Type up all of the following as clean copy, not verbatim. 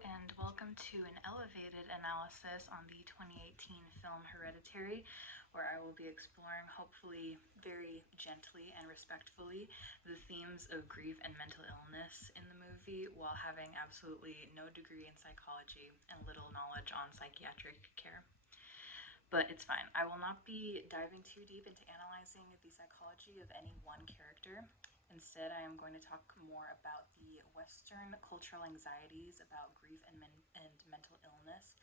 and welcome to an elevated analysis on the 2018 film Hereditary, where I will be exploring, hopefully very gently and respectfully, the themes of grief and mental illness in the movie while having absolutely no degree in psychology and little knowledge on psychiatric care. But it's fine. I will not be diving too deep into analyzing the psychology of any one character. Instead, I am going to talk more about the Western cultural anxieties about grief and mental illness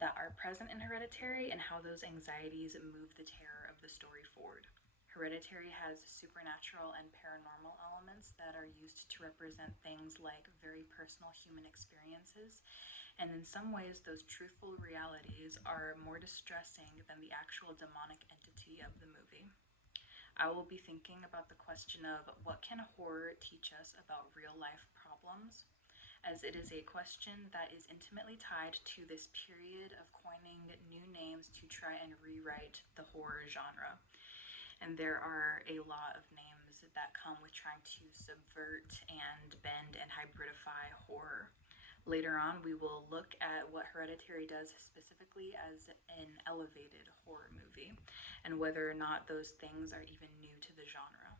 that are present in Hereditary and how those anxieties move the terror of the story forward. Hereditary has supernatural and paranormal elements that are used to represent things like very personal human experiences, and in some ways, those truthful realities are more distressing than the actual demonic entity of the movie. I will be thinking about the question of what can horror teach us about real life problems, as it is a question that is intimately tied to this period of coining new names to try and rewrite the horror genre. And there are a lot of names that come with trying to subvert and bend and hybridify horror. Later on, we will look at what Hereditary does specifically as an elevated horror movie, and whether or not those things are even new to the genre.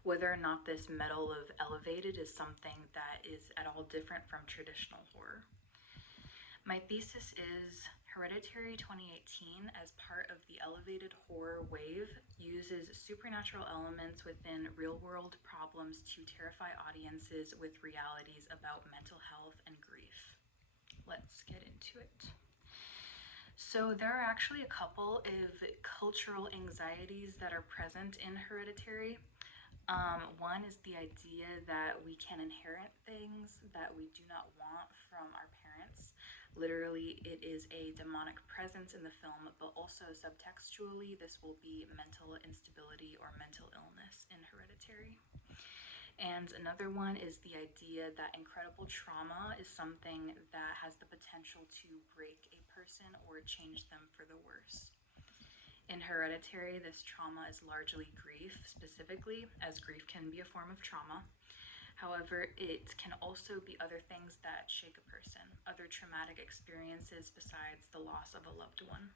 Whether or not this metal of elevated is something that is at all different from traditional horror. My thesis is Hereditary 2018, as part of the elevated horror wave, uses supernatural elements within real-world problems to terrify audiences with realities about mental health and grief. Let's get into it. So there are actually a couple of cultural anxieties that are present in Hereditary. One is the idea that we can inherit things that we do not want from our parents. Literally, it is a demonic presence in the film, but also subtextually, this will be mental instability or mental illness in Hereditary. And another one is the idea that incredible trauma is something that has the potential to break a person or change them for the worse. In Hereditary, this trauma is largely grief, specifically, as grief can be a form of trauma. However, it can also be other things that shake a person, other traumatic experiences besides the loss of a loved one.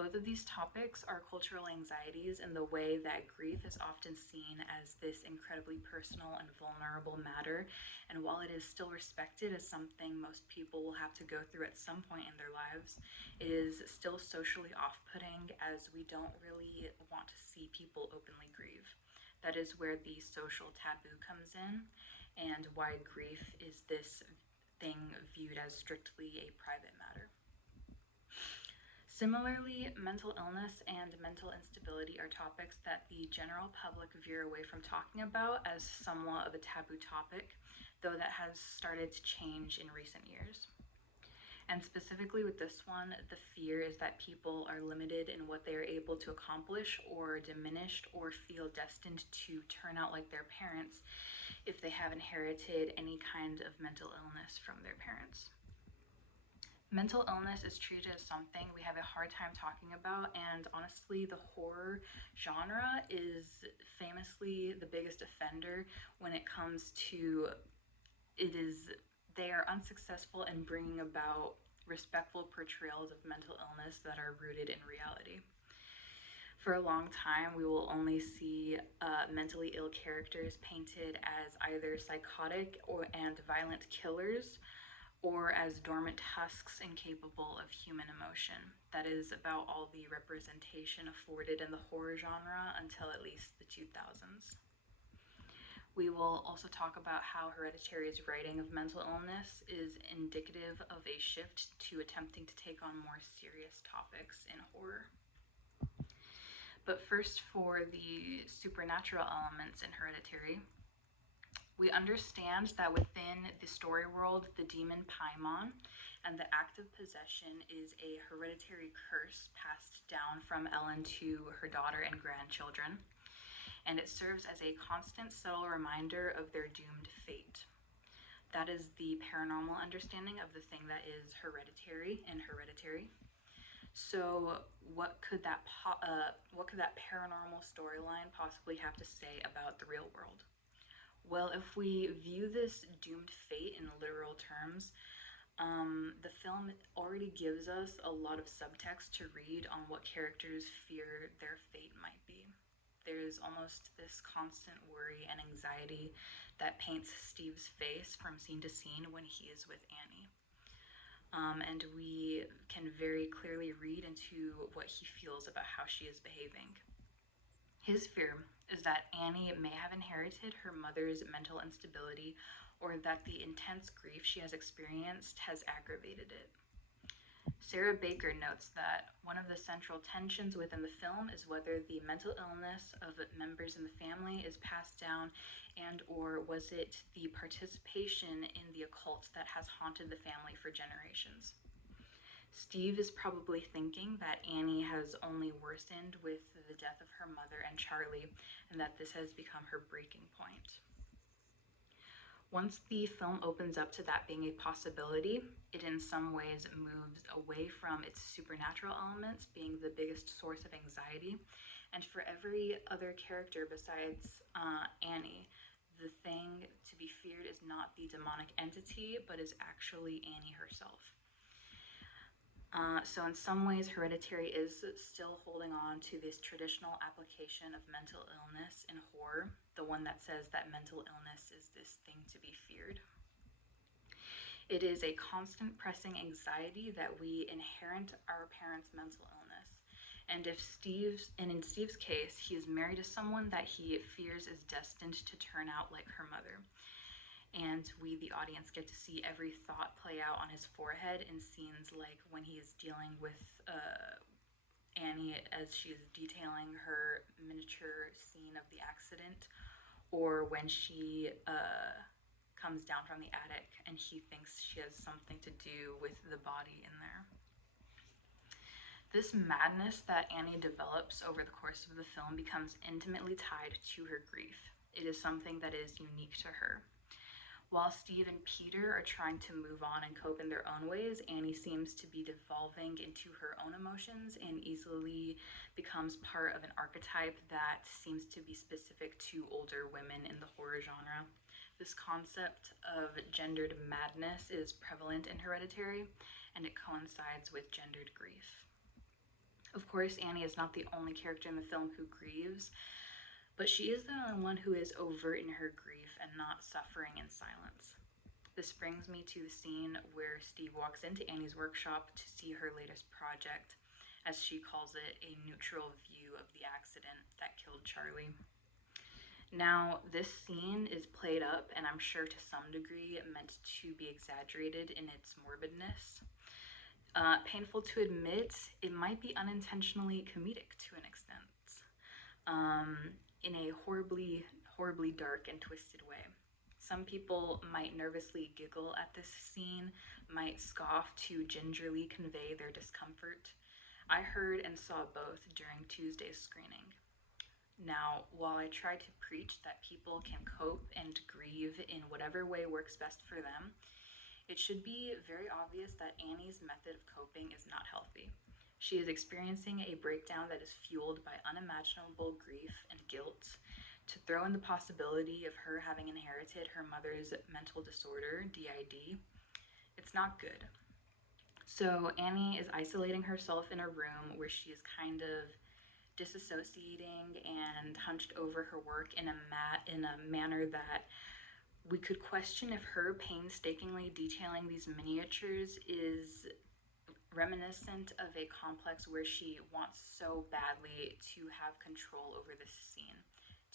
Both of these topics are cultural anxieties in the way that grief is often seen as this incredibly personal and vulnerable matter, and while it is still respected as something most people will have to go through at some point in their lives, it is still socially off-putting as we don't really want to see people openly grieve. That is where the social taboo comes in, and why grief is this thing viewed as strictly a private matter. Similarly, mental illness and mental instability are topics that the general public veer away from talking about as somewhat of a taboo topic, though that has started to change in recent years. And specifically with this one, the fear is that people are limited in what they are able to accomplish, or diminished, or feel destined to turn out like their parents if they have inherited any kind of mental illness from their parents. Mental illness is treated as something we have a hard time talking about, and honestly, the horror genre is famously the biggest offender when it comes to they are unsuccessful in bringing about respectful portrayals of mental illness that are rooted in reality. For a long time, we will only see mentally ill characters painted as either psychotic and violent killers, or as dormant husks incapable of human emotion. That is about all the representation afforded in the horror genre until at least the 2000s. We will also talk about how Hereditary's writing of mental illness is indicative of a shift to attempting to take on more serious topics in horror. But first, for the supernatural elements in Hereditary, we understand that within the story world, the demon Paimon and the act of possession is a hereditary curse passed down from Ellen to her daughter and grandchildren, and it serves as a constant, subtle reminder of their doomed fate. That is the paranormal understanding of the thing that is hereditary in Hereditary. So what could that paranormal storyline possibly have to say about the real world? Well, if we view this doomed fate in literal terms, the film already gives us a lot of subtext to read on what characters fear their fate might be. There's almost this constant worry and anxiety that paints Steve's face from scene to scene when he is with Annie. And we can very clearly read into what he feels about how she is behaving. His fear is that Annie may have inherited her mother's mental instability or that the intense grief she has experienced has aggravated it. Sarah Baker notes that one of the central tensions within the film is whether the mental illness of members in the family is passed down and or was it the participation in the occult that has haunted the family for generations. Steve is probably thinking that Annie has only worsened with the death of her mother and Charlie, and that this has become her breaking point. Once the film opens up to that being a possibility, it in some ways moves away from its supernatural elements being the biggest source of anxiety, and for every other character besides Annie, the thing to be feared is not the demonic entity, but is actually Annie herself. So in some ways, Hereditary is still holding on to this traditional application of mental illness in horror, the one that says that mental illness is this thing to be feared. It is a constant pressing anxiety that we inherit our parents' mental illness. And in Steve's case, he is married to someone that he fears is destined to turn out like her mother. And we, the audience, get to see every thought play out on his forehead in scenes like when he is dealing with Annie as she is detailing her miniature scene of the accident, or when she comes down from the attic and he thinks she has something to do with the body in there. This madness that Annie develops over the course of the film becomes intimately tied to her grief. It is something that is unique to her. While Steve and Peter are trying to move on and cope in their own ways, Annie seems to be devolving into her own emotions and easily becomes part of an archetype that seems to be specific to older women in the horror genre. This concept of gendered madness is prevalent in Hereditary, and it coincides with gendered grief. Of course, Annie is not the only character in the film who grieves, but she is the only one who is overt in her grief and not suffering in silence. This brings me to the scene where Steve walks into Annie's workshop to see her latest project, as she calls it, a neutral view of the accident that killed Charlie. Now, this scene is played up and I'm sure to some degree meant to be exaggerated in its morbidness. Painful to admit, it might be unintentionally comedic to an extent. In a horribly dark and twisted way. Some people might nervously giggle at this scene, might scoff to gingerly convey their discomfort. I heard and saw both during Tuesday's screening. Now, while I try to preach that people can cope and grieve in whatever way works best for them, it should be very obvious that Annie's method of coping is not healthy. She is experiencing a breakdown that is fueled by unimaginable grief and guilt. To throw in the possibility of her having inherited her mother's mental disorder, DID, it's not good. So Annie is isolating herself in a room where she is kind of disassociating and hunched over her work in a manner that we could question if her painstakingly detailing these miniatures is reminiscent of a complex where she wants so badly to have control over this scene,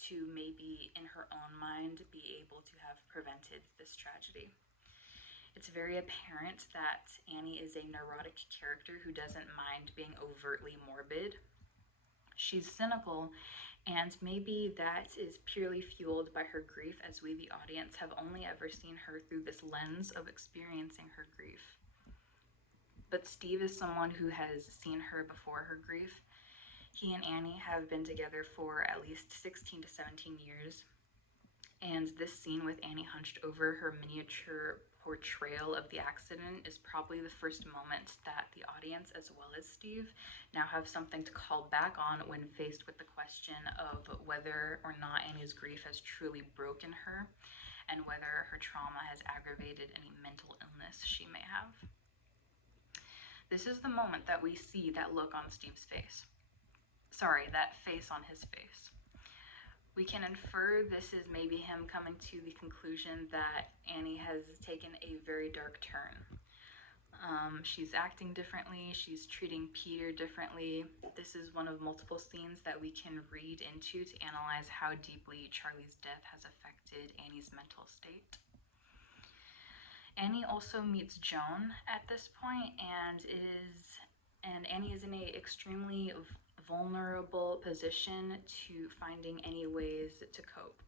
to maybe in her own mind be able to have prevented this tragedy. It's very apparent that Annie is a neurotic character who doesn't mind being overtly morbid. She's cynical, and maybe that is purely fueled by her grief, as we, the audience, have only ever seen her through this lens of experiencing her grief. But Steve is someone who has seen her before her grief. He and Annie have been together for at least 16 to 17 years. And this scene with Annie hunched over her miniature portrayal of the accident is probably the first moment that the audience, as well as Steve, now have something to call back on when faced with the question of whether or not Annie's grief has truly broken her and whether her trauma has aggravated any mental illness she may have. This is the moment that we see that look on Steve's face. Sorry, that face on his face. We can infer this is maybe him coming to the conclusion that Annie has taken a very dark turn. She's acting differently, she's treating Peter differently. This is one of multiple scenes that we can read into to analyze how deeply Charlie's death has affected Annie's mental state. Annie also meets Joan at this point, and Annie is in an extremely vulnerable position to finding any ways to cope.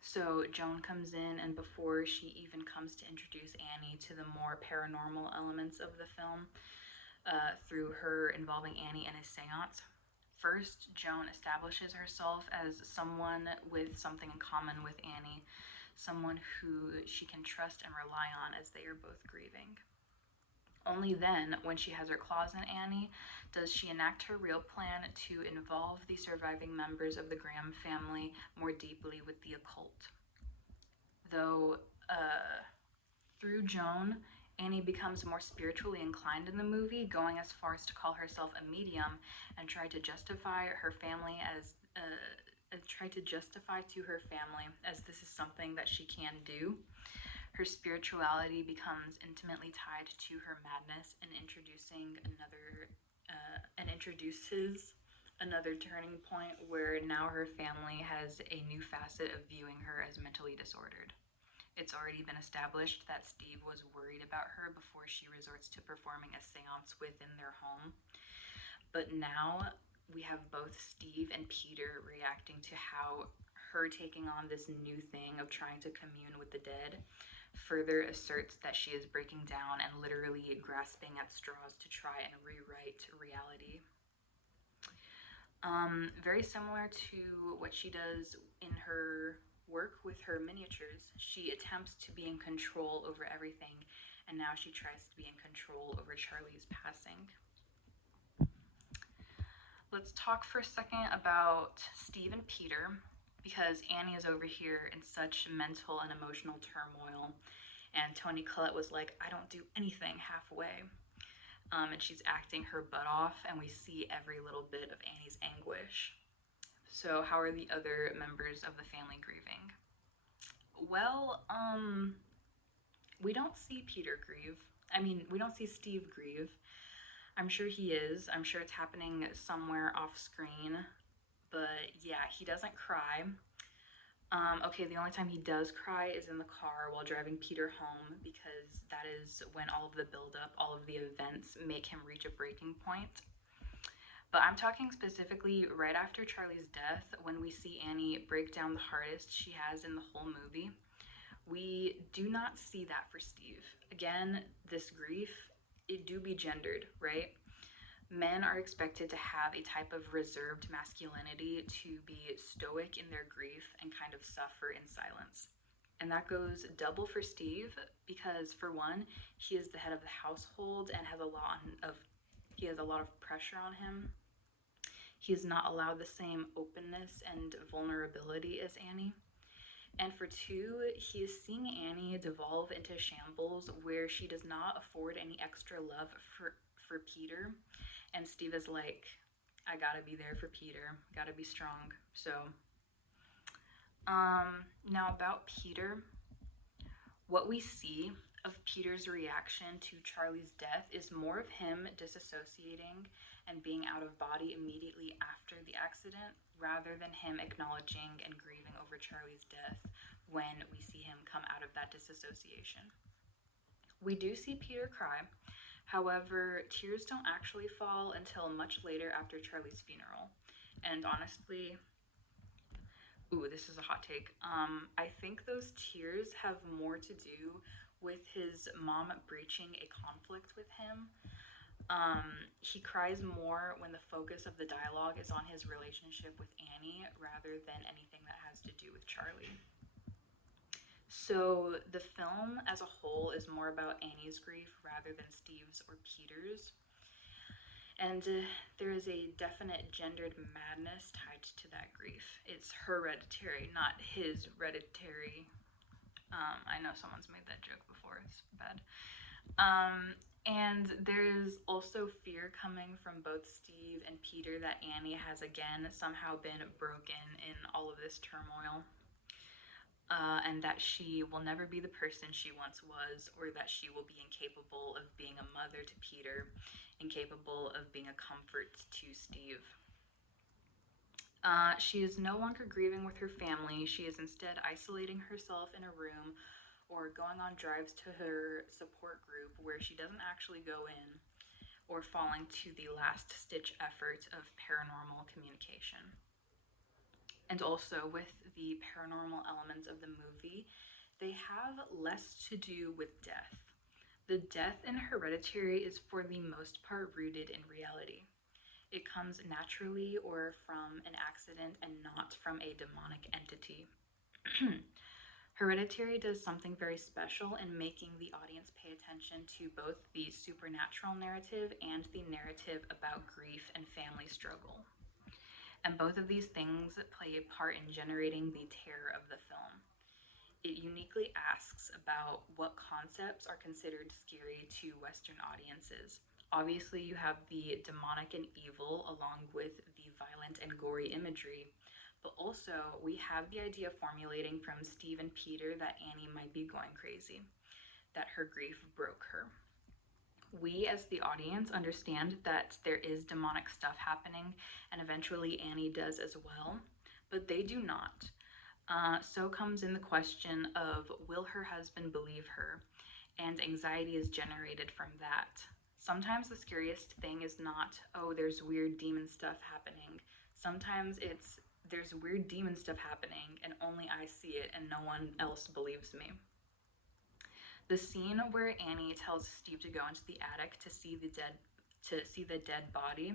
So Joan comes in, and before she even comes to introduce Annie to the more paranormal elements of the film, through her involving Annie in a seance, first Joan establishes herself as someone with something in common with Annie, someone who she can trust and rely on as they are both grieving. Only then, when she has her claws in Annie, does she enact her real plan to involve the surviving members of the Graham family more deeply with the occult. Though, through Joan, Annie becomes more spiritually inclined in the movie, going as far as to call herself a medium and try to justify her family as to her family as this is something that she can do. Her spirituality becomes intimately tied to her madness and introduces another turning point where now her family has a new facet of viewing her as mentally disordered. It's already been established that Steve was worried about her before she resorts to performing a seance within their home. But now we have both Steve and Peter reacting to how her taking on this new thing of trying to commune with the dead further asserts that she is breaking down and literally grasping at straws to try and rewrite reality. Very similar to what she does in her work with her miniatures, she attempts to be in control over everything, and now she tries to be in control over Charlie's passing. Let's talk for a second about Steve and Peter, because Annie is over here in such mental and emotional turmoil, and Toni Collette was like, I don't do anything halfway. And she's acting her butt off, and we see every little bit of Annie's anguish. So how are the other members of the family grieving? Well, we don't see Peter grieve. We don't see Steve grieve. I'm sure he is. I'm sure it's happening somewhere off screen. But yeah, he doesn't cry. Okay, the only time he does cry is in the car while driving Peter home, because that is when all of the buildup, all of the events make him reach a breaking point. But I'm talking specifically right after Charlie's death, when we see Annie break down the hardest she has in the whole movie. We do not see that for Steve. Again, this grief, it do be gendered, right? Men are expected to have a type of reserved masculinity, to be stoic in their grief and kind of suffer in silence. And that goes double for Steve, because for one, he is the head of the household and has a lot of pressure on him. He is not allowed the same openness and vulnerability as Annie. And for two, he is seeing Annie devolve into shambles where she does not afford any extra love for Peter. And Steve is like, I gotta be there for Peter, gotta be strong. So, now about Peter, what we see of Peter's reaction to Charlie's death is more of him disassociating and being out of body immediately after the accident, rather than him acknowledging and grieving over Charlie's death when we see him come out of that disassociation. We do see Peter cry. However, tears don't actually fall until much later after Charlie's funeral. And honestly, this is a hot take. I think those tears have more to do with his mom breaching a conflict with him. He cries more when the focus of the dialogue is on his relationship with Annie rather than anything that has to do with Charlie. So the film as a whole is more about Annie's grief rather than Steve's or Peter's. And there is a definite gendered madness tied to that grief. It's hereditary, not his hereditary. I know someone's made that joke before, it's bad. And there is also fear coming from both Steve and Peter that Annie has again somehow been broken in all of this turmoil. And that she will never be the person she once was, or that she will be incapable of being a mother to Peter, incapable of being a comfort to Steve. She is no longer grieving with her family. She is instead isolating herself in a room or going on drives to her support group where she doesn't actually go in, or falling to the last stitch effort of paranormal communication. And also with the paranormal elements of the movie, they have less to do with death. The death in Hereditary is for the most part rooted in reality. It comes naturally or from an accident and not from a demonic entity. Hereditary does something very special in making the audience pay attention to both the supernatural narrative and the narrative about grief and family struggle. And both of these things play a part in generating the terror of the film. It uniquely asks about what concepts are considered scary to Western audiences. Obviously, you have the demonic and evil along with the violent and gory imagery, but also we have the idea formulating from Steve and Peter that Annie might be going crazy, that her grief broke her. We as the audience understand that there is demonic stuff happening, and eventually Annie does as well, but they do not. So comes in the question of, will her husband believe her? And anxiety is generated from that. Sometimes the scariest thing is not, oh, there's weird demon stuff happening. Sometimes it's, there's weird demon stuff happening and only I see it and no one else believes me. The scene where Annie tells Steve to go into the attic to see the dead body,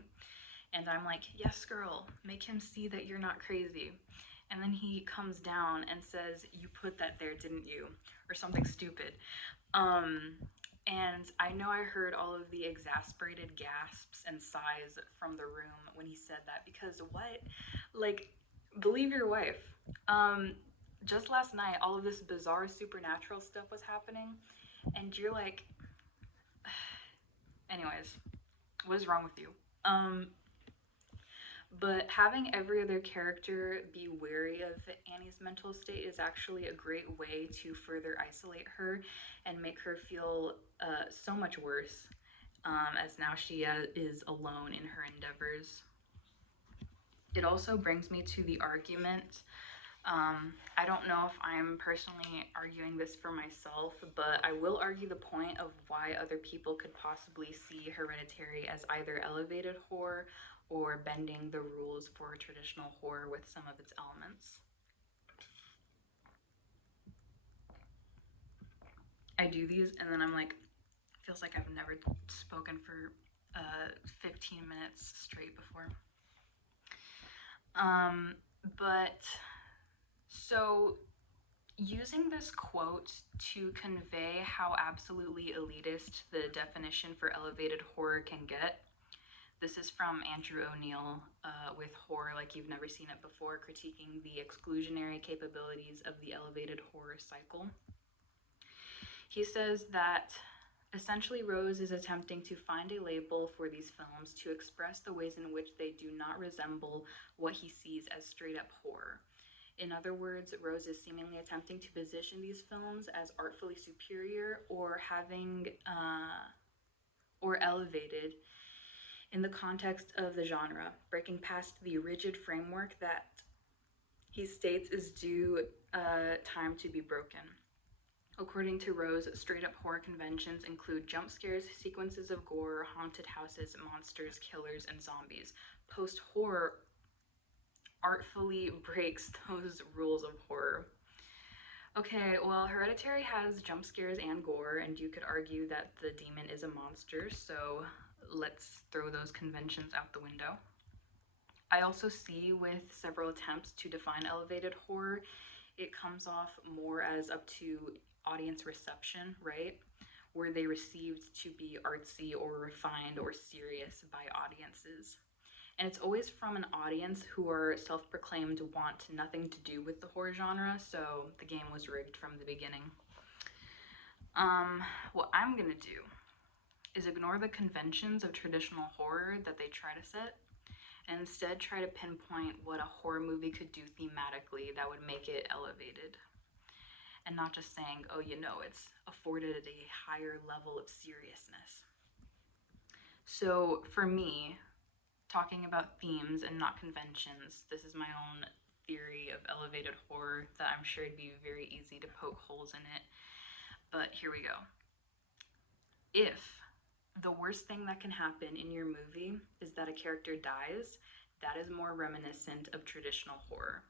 and I'm like, yes girl, make him see that you're not crazy. And then he comes down and says, you put that there, didn't you? Or something stupid. And I know I heard all of the exasperated gasps and sighs from the room when he said that, because what? Like, believe your wife. Just last night, all of this bizarre supernatural stuff was happening, and you're like, anyways, what is wrong with you? But having every other character be wary of Annie's mental state is actually a great way to further isolate her and make her feel so much worse, as now she is alone in her endeavors. It also brings me to the argument. I don't know if I'm personally arguing this for myself, but I will argue the point of why other people could possibly see Hereditary as either elevated horror or bending the rules for traditional horror with some of its elements. I do these and then I'm like, feels like I've never spoken for 15 minutes straight before. But so using this quote to convey how absolutely elitist the definition for elevated horror can get. This is from Andrew O'Neill with Horror Like You've Never Seen It Before, critiquing the exclusionary capabilities of the elevated horror cycle. He says that essentially Rose is attempting to find a label for these films to express the ways in which they do not resemble what he sees as straight up horror. In other words, Rose is seemingly attempting to position these films as artfully superior or having or elevated in the context of the genre, breaking past the rigid framework that he states is due time to be broken. According to Rose, straight-up horror conventions include jump scares, sequences of gore, haunted houses, monsters, killers, and zombies. Post-horror artfully breaks those rules of horror. Okay, well, Hereditary has jump scares and gore, and you could argue that the demon is a monster, so let's throw those conventions out the window. I also see with several attempts to define elevated horror it comes off more as up to audience reception, right? Were they received to be artsy or refined or serious by audiences? And it's always from an audience who are self-proclaimed want nothing to do with the horror genre, so the game was rigged from the beginning. What I'm gonna do is ignore the conventions of traditional horror that they try to set, and instead try to pinpoint what a horror movie could do thematically that would make it elevated. And not just saying, oh, it's afforded a higher level of seriousness. So for me, talking about themes and not conventions, this is my own theory of elevated horror that I'm sure it'd be very easy to poke holes in it. But here we go. If the worst thing that can happen in your movie is that a character dies, that is more reminiscent of traditional horror.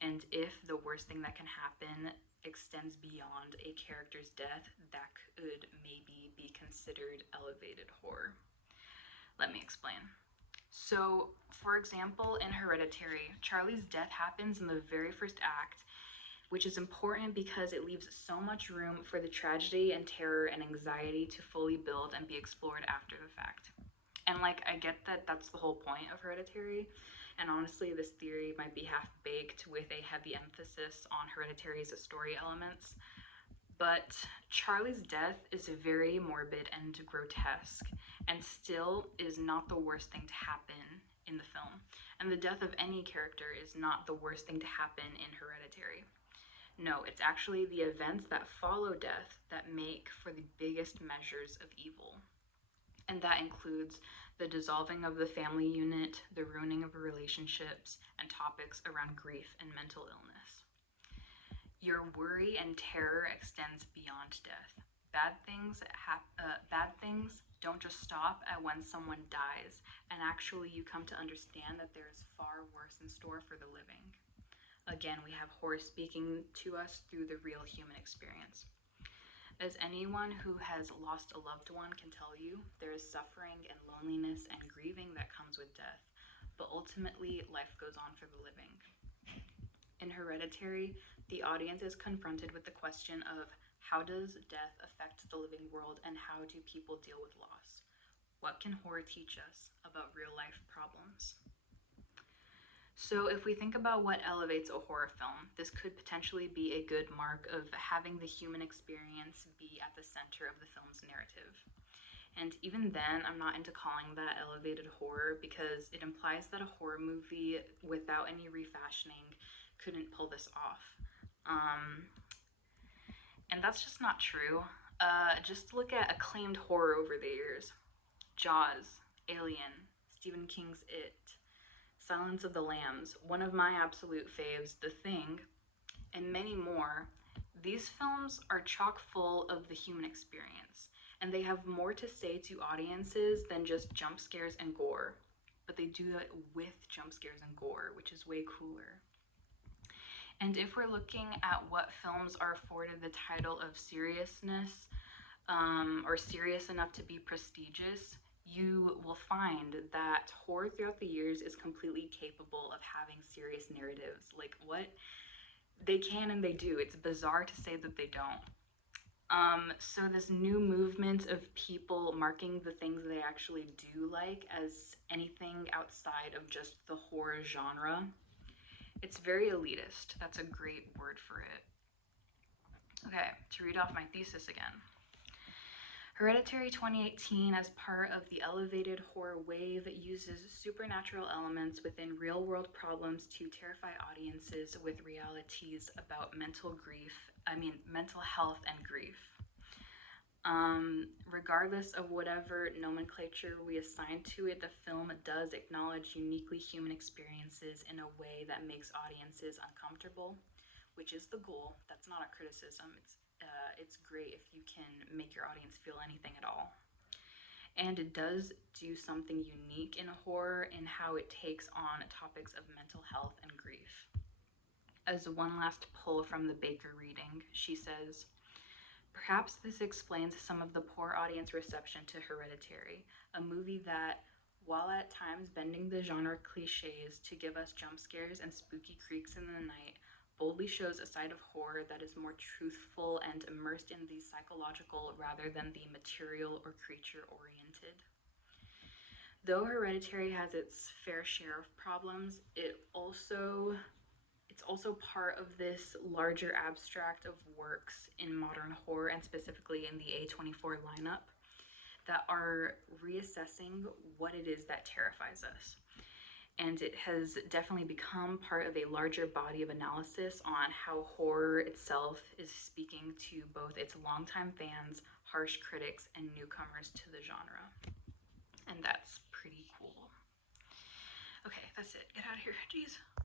And if the worst thing that can happen extends beyond a character's death, that could maybe be considered elevated horror. Let me explain. So, for example, in Hereditary, Charlie's death happens in the very first act, which is important because it leaves so much room for the tragedy and terror and anxiety to fully build and be explored after the fact. And I get that that's the whole point of Hereditary, and honestly this theory might be half baked with a heavy emphasis on Hereditary's story elements, but Charlie's death is very morbid and grotesque, and still is not the worst thing to happen in the film. And the death of any character is not the worst thing to happen in Hereditary. No, it's actually the events that follow death that make for the biggest measures of evil. And that includes the dissolving of the family unit, the ruining of relationships, and topics around grief and mental illness. Your worry and terror extends beyond death. Bad things don't just stop at when someone dies, and actually you come to understand that there is far worse in store for the living. Again, we have horror speaking to us through the real human experience. As anyone who has lost a loved one can tell you, there is suffering and loneliness and grieving that comes with death, but ultimately life goes on for the living. In Hereditary, the audience is confronted with the question of how does death affect the living world and how do people deal with loss? What can horror teach us about real life problems? So if we think about what elevates a horror film, this could potentially be a good mark of having the human experience be at the center of the film's narrative. And even then, I'm not into calling that elevated horror because it implies that a horror movie without any refashioning couldn't pull this off. And that's just not true. Just look at acclaimed horror over the years. Jaws, Alien, Stephen King's It, Silence of the Lambs, one of my absolute faves, The Thing, and many more. These films are chock full of the human experience, and they have more to say to audiences than just jump scares and gore. But they do it with jump scares and gore, which is way cooler. And if we're looking at what films are afforded the title of seriousness, or serious enough to be prestigious, you will find that horror throughout the years is completely capable of having serious narratives. Like, what? They can and they do. It's bizarre to say that they don't. So this new movement of people marking the things they actually do like as anything outside of just the horror genre, it's very elitist. That's a great word for it. Okay, to read off my thesis again. Hereditary 2018, as part of the elevated horror wave, uses supernatural elements within real-world problems to terrify audiences with realities about mental health and grief. Regardless of whatever nomenclature we assign to it, the film does acknowledge uniquely human experiences in a way that makes audiences uncomfortable, which is the goal. That's not a criticism. It's great if you can make your audience feel anything at all. And it does do something unique in horror in how it takes on topics of mental health and grief. As one last pull from the Baker reading, she says, "Perhaps this explains some of the poor audience reception to Hereditary, a movie that, while at times bending the genre cliches to give us jump scares and spooky creaks in the night, boldly shows a side of horror that is more truthful and immersed in the psychological rather than the material or creature oriented. Though Hereditary has its fair share of problems, it's also part of this larger abstract of works in modern horror, and specifically in the A24 lineup, that are reassessing what it is that terrifies us. And it has definitely become part of a larger body of analysis on how horror itself is speaking to both its longtime fans, harsh critics, and newcomers to the genre. And that's pretty cool. Okay, that's it. Get out of here. Jeez.